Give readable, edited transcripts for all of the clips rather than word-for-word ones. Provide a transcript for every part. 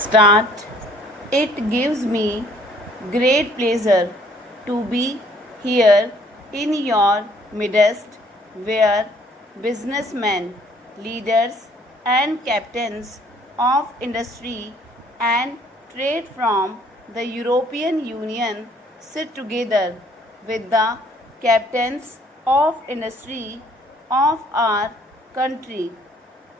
start. It gives me great pleasure to be here in your midst, where businessmen, leaders, and captains of industry and trade from the European Union sit together with the captains of industry of our country.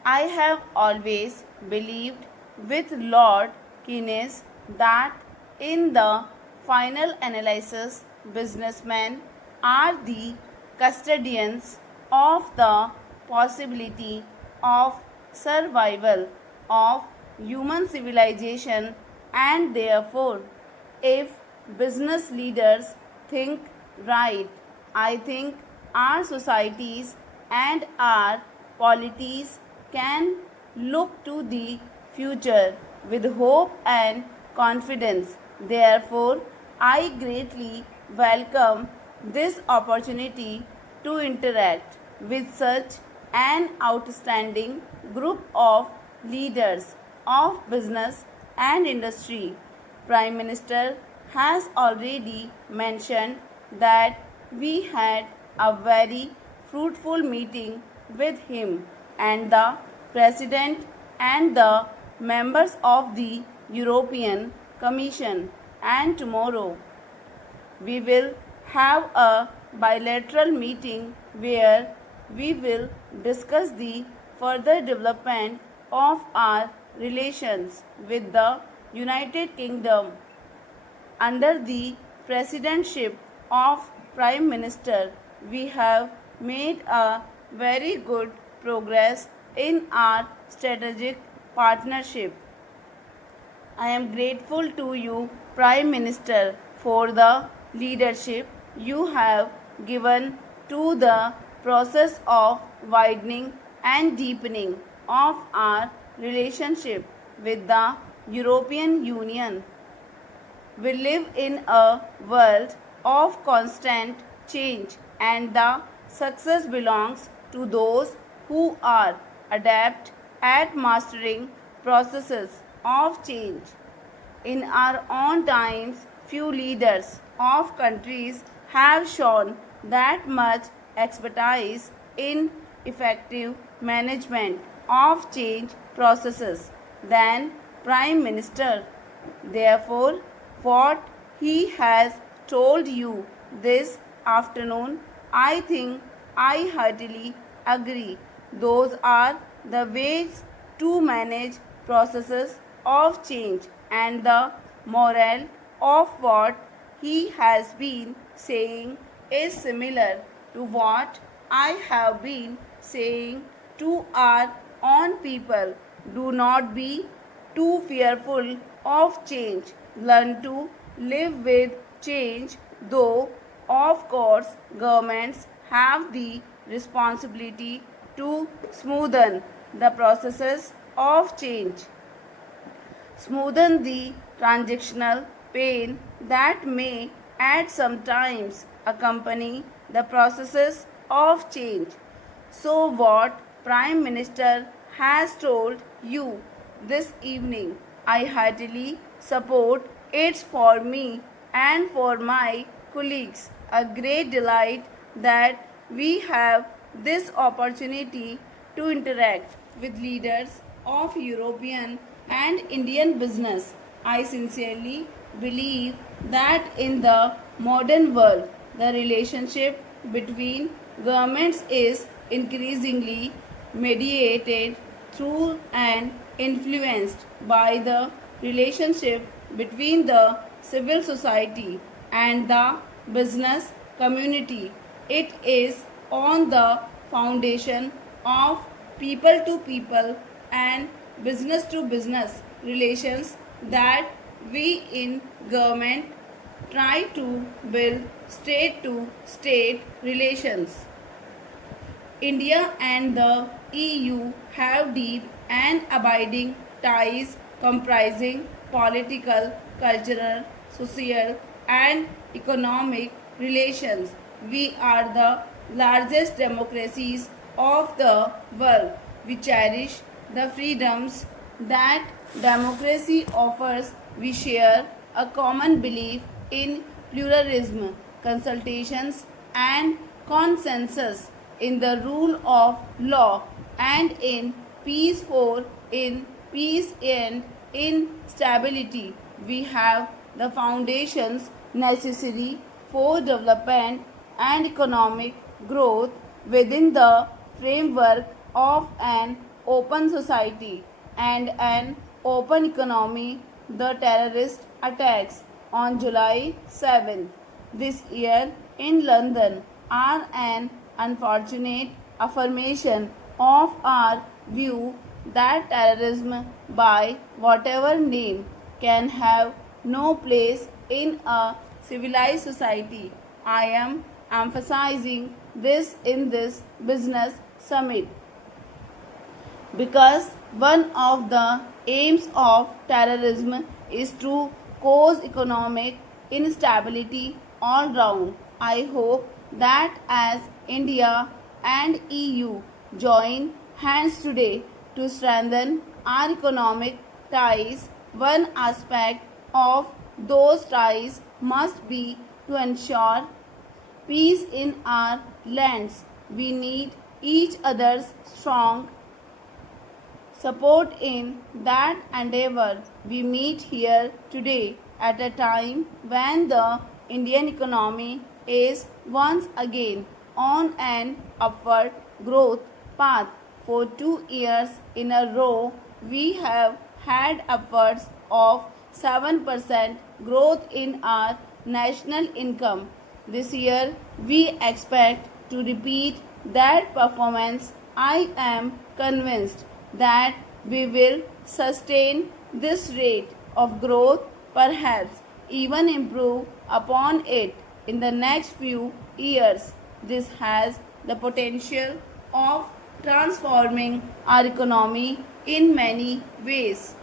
I have always believed with Lord Keynes that in the final analysis, businessmen are the custodians of the possibility of survival of human civilization, and therefore, if business leaders think right, I think our societies and our polities can look to the future with hope and confidence. Therefore, I greatly welcome this opportunity to interact with such an outstanding group of leaders of business and industry. Prime Minister has already mentioned that we had a very fruitful meeting with him and the President and the members of the European Commission, and tomorrow we will have a bilateral meeting where we will discuss the further development of our relations with the United Kingdom. Under the presidency of Prime Minister, we have made a very good progress in our strategic partnership. I am grateful to you, Prime Minister, for the leadership you have given to the process of widening and deepening of our relationship with the European Union. We live in a world of constant change, and the success belongs to those who are adept at mastering processes of change. In our own times, few leaders of countries have shown that much expertise in effective management of change processes than Prime Minister. Therefore, what he has told you this afternoon, I think I heartily agree. Those are the ways to manage processes of change, and the moral of what he has been saying is similar to what I have been saying to our own people. Do not be too fearful of change. Learn to live with change, though, of course, governments have the responsibility to smoothen the processes of change, smoothen the transactional pain that may at some times accompany the processes of change. So, what Prime Minister has told you this evening, I heartily support. It's for me and for my colleagues a great delight that we have this opportunity to interact with leaders of European and Indian business. I sincerely believe that in the modern world, the relationship between governments is increasingly mediated through and influenced by the relationship between the civil society and the business community. It is on the foundation of people to people and business to business relations that we in government try to build state to state relations. India and the EU have deep and abiding ties comprising political, cultural, social, and economic relations. We are the largest democracies of the world. We cherish the freedoms that democracy offers, we share a common belief in pluralism, consultations, and consensus, in the rule of law, and in peace for in peace and in stability. We have the foundations necessary for development and economic growth within the framework of an open society and an open economy. The terrorist attacks on July 7th this year in London are an unfortunate affirmation of our view that terrorism, by whatever name, can have no place in a civilized society. I am emphasizing this in this business summit because one of the aims of terrorism is to cause economic instability all round. I hope that as India and EU join hands today to strengthen our economic ties, one aspect of those ties must be to ensure peace in our lands. We need each other's strong support in that endeavor. We meet here today at a time when the Indian economy is once again on an upward growth path. For 2 years in a row, we have had upwards of 7% growth in our national income. This year, we expect to repeat that performance. I am convinced that we will sustain this rate of growth, perhaps even improve upon it in the next few years. This has the potential of transforming our economy in many ways.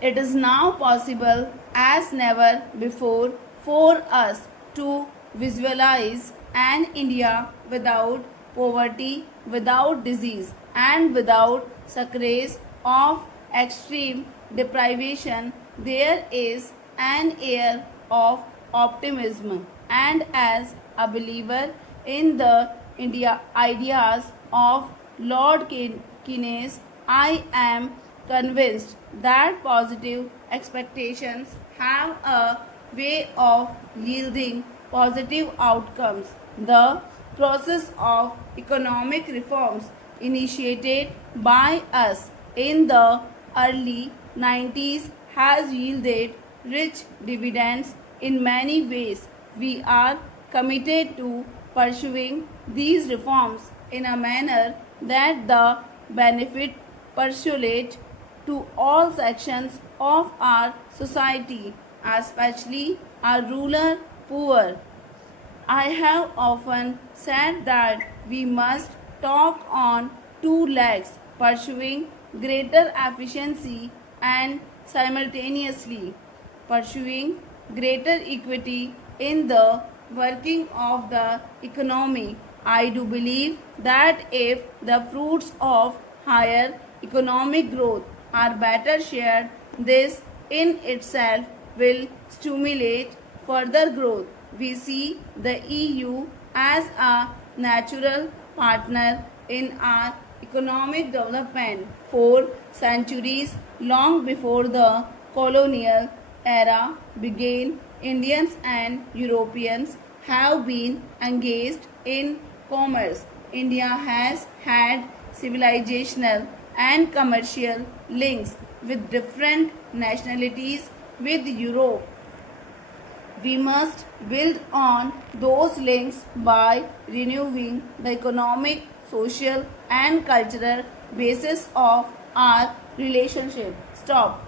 It is now possible as never before for us to visualize an India without poverty, without disease, and without scourge of extreme deprivation. There is an air of optimism, and as a believer in the India ideas of Lord Keynes, I am convinced that positive expectations have a way of yielding positive outcomes. The process of economic reforms initiated by us in the early 90s has yielded rich dividends in many ways. We are committed to pursuing these reforms in a manner that the benefit percolate to all sections of our society, especially our rural poor. I have often said that we must talk on two legs, pursuing greater efficiency and simultaneously pursuing greater equity in the working of the economy. I do believe that if the fruits of higher economic growth are better shared, this in itself will stimulate further growth. We see the EU as a natural partner in our economic development for centuries. Long before the colonial era began, Indians and Europeans have been engaged in commerce. India has had civilizational and commercial links with different nationalities with Europe. We must build on those links by renewing the economic, social, and cultural basis of our relationship. Stop.